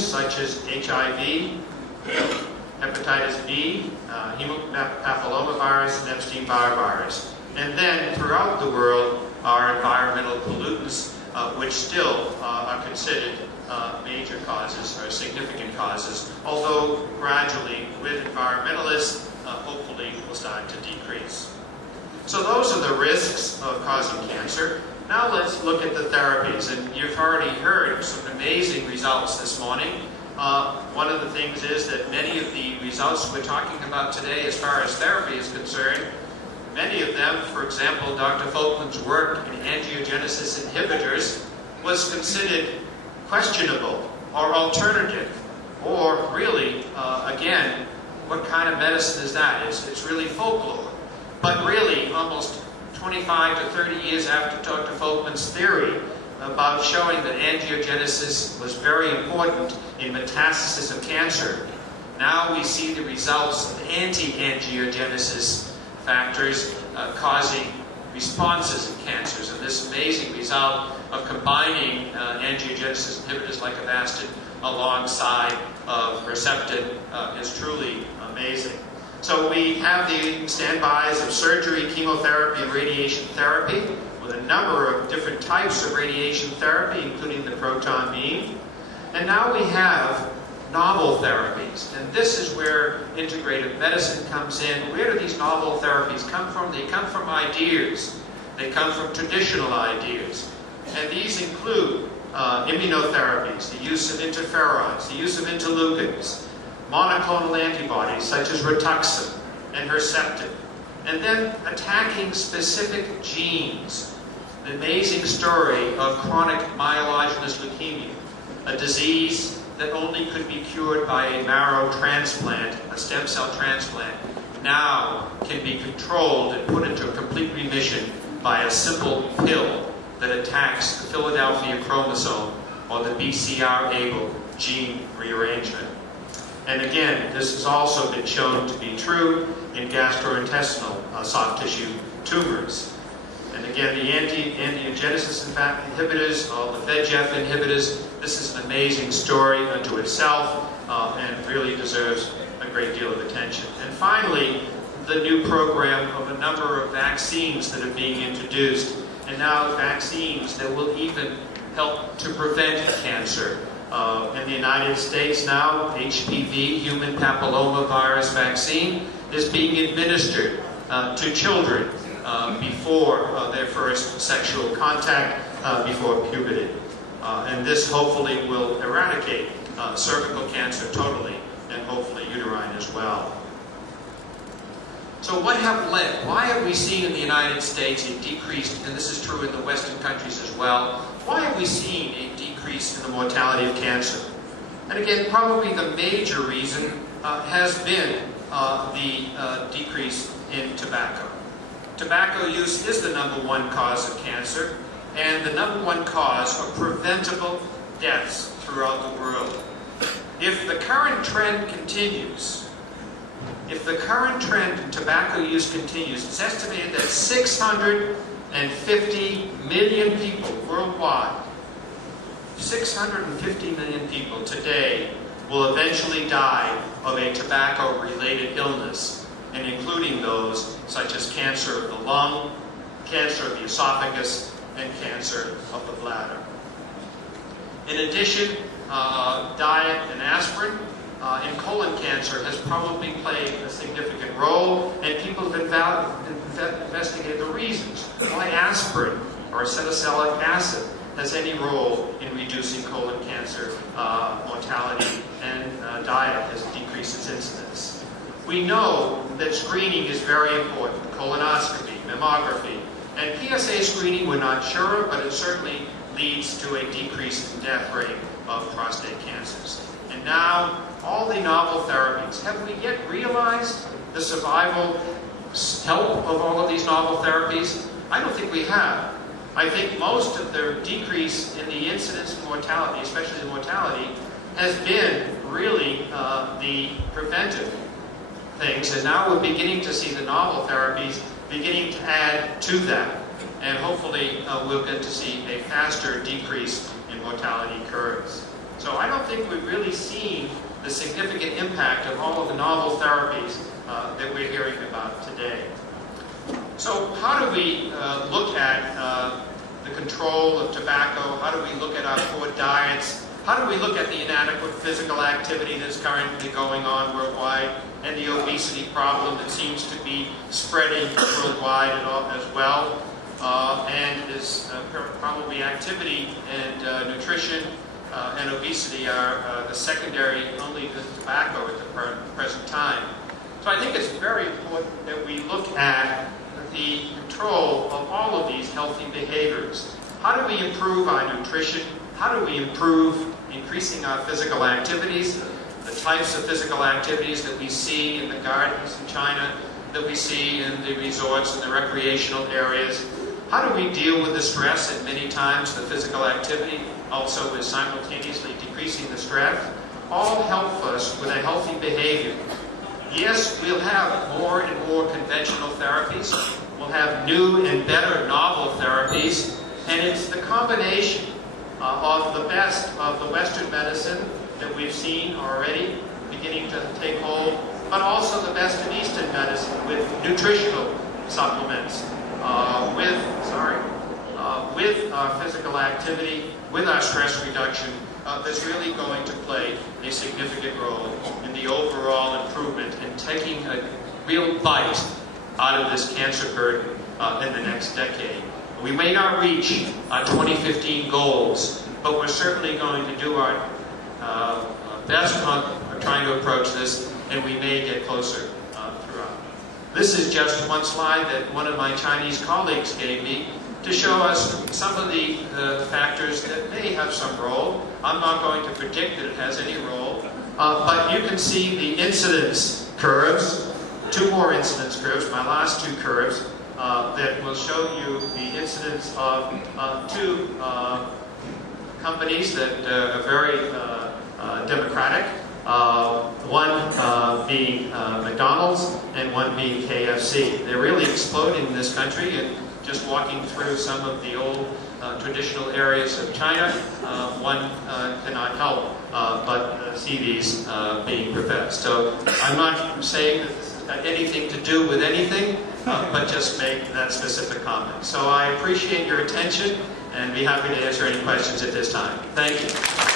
such as HIV, hepatitis B, human papillomavirus, and Epstein-Barr virus. And then throughout the world are environmental pollutants, which still are considered major causes or significant causes, although gradually with environmentalists, hopefully will start to decrease. So those are the risks of causing cancer. Now let's look at the therapies, and you've already heard some amazing results this morning. One of the things is that many of the results we're talking about today as far as therapy is concerned, many of them, for example, Dr. Folkman's work in angiogenesis inhibitors was considered questionable or alternative, or really, again, what kind of medicine is that? It's really folklore. But really, almost 25 to 30 years after Dr. Folkman's theory about showing that angiogenesis was very important in metastasis of cancer, now we see the results of anti-angiogenesis factors causing responses in cancers. And this amazing result of combining angiogenesis inhibitors like Avastin alongside of Herceptin is truly amazing. So we have the standbys of surgery, chemotherapy, and radiation therapy with a number of different types of radiation therapy, including the proton beam. And now we have novel therapies. And this is where integrative medicine comes in. Where do these novel therapies come from? They come from ideas. They come from traditional ideas. And these include immunotherapies, the use of interferons, the use of interleukins, monoclonal antibodies such as Rituxan and Herceptin, and then attacking specific genes. The amazing story of chronic myelogenous leukemia, a disease that only could be cured by a marrow transplant, a stem cell transplant, now can be controlled and put into a complete remission by a simple pill that attacks the Philadelphia chromosome or the BCR-ABL gene rearrangement. And again, this has also been shown to be true in gastrointestinal soft tissue tumors. And again, the angiogenesis inhibitors, all the VEGF inhibitors, this is an amazing story unto itself and really deserves a great deal of attention. And finally, the new program of a number of vaccines that are being introduced, and now vaccines that will even help to prevent cancer. In the United States now, HPV, human papillomavirus vaccine, is being administered to children before their first sexual contact, before puberty. And this hopefully will eradicate cervical cancer totally, and hopefully uterine as well. So what have led? Why have we seen in the United States a decrease, and this is true in the Western countries as well, why have we seen a decrease in the mortality of cancer? And again, probably the major reason has been the decrease in tobacco. Tobacco use is the #1 cause of cancer, and the #1 cause of preventable deaths throughout the world. If the current trend continues, if the current trend in tobacco use continues, it's estimated that 650 million people worldwide, 650 million people today will eventually die of a tobacco-related illness, and including those such as cancer of the lung, cancer of the esophagus, and cancer of the bladder. In addition, diet and aspirin in colon cancer has probably played a significant role, and people have investigated the reasons why aspirin or salicylic acid has any role in reducing colon cancer mortality, and diet has decreased its incidence. We know that screening is very important, colonoscopy, mammography, and PSA screening we're not sure, but it certainly leads to a decrease in death rate of prostate cancers. And now, all the novel therapies. Have we yet realized the survival help of all of these novel therapies? I don't think we have. I think most of the decrease in the incidence of mortality, especially the mortality, has been really the preventive things. And now we're beginning to see the novel therapies beginning to add to that. And hopefully we'll get to see a faster decrease in mortality curves. So I don't think we've really seen the significant impact of all of the novel therapies that we're hearing about today. So how do we look at the control of tobacco? How do we look at our poor diets? How do we look at the inadequate physical activity that's currently going on worldwide, and the obesity problem that seems to be spreading worldwide as well? And is probably activity and nutrition and obesity are the secondary only to tobacco at the present time. So I think it's very important that we look at the control of all of these healthy behaviors. How do we improve our nutrition? How do we improve increasing our physical activities, the types of physical activities that we see in the gardens in China, that we see in the resorts and the recreational areas? How do we deal with the stress? And many times the physical activity also is simultaneously decreasing the stress. All help us with a healthy behavior. Yes, we'll have more and more conventional therapies. We'll have new and better novel therapies. And it's the combination of the best of the Western medicine that we've seen already beginning to take hold, but also the best of Eastern medicine with nutritional supplements, with our physical activity, with our stress reduction, that's really going to play a significant role in the overall improvement in taking a real bite out of this cancer burden in the next decade. We may not reach our 2015 goals, but we're certainly going to do our best on trying to approach this, and we may get closer throughout. This is just one slide that one of my Chinese colleagues gave me to show us some of the factors that may have some role. I'm not going to predict that it has any role, but you can see the incidence curves, two more incidence curves, my last two curves, that will show you the incidence of two companies that are very democratic, one being McDonald's and one being KFC. They're really exploding in this country, and just walking through some of the old traditional areas of China, one cannot help but see these being professed. So I'm not saying that this has got anything to do with anything, but just make that specific comment. So I appreciate your attention and be happy to answer any questions at this time. Thank you.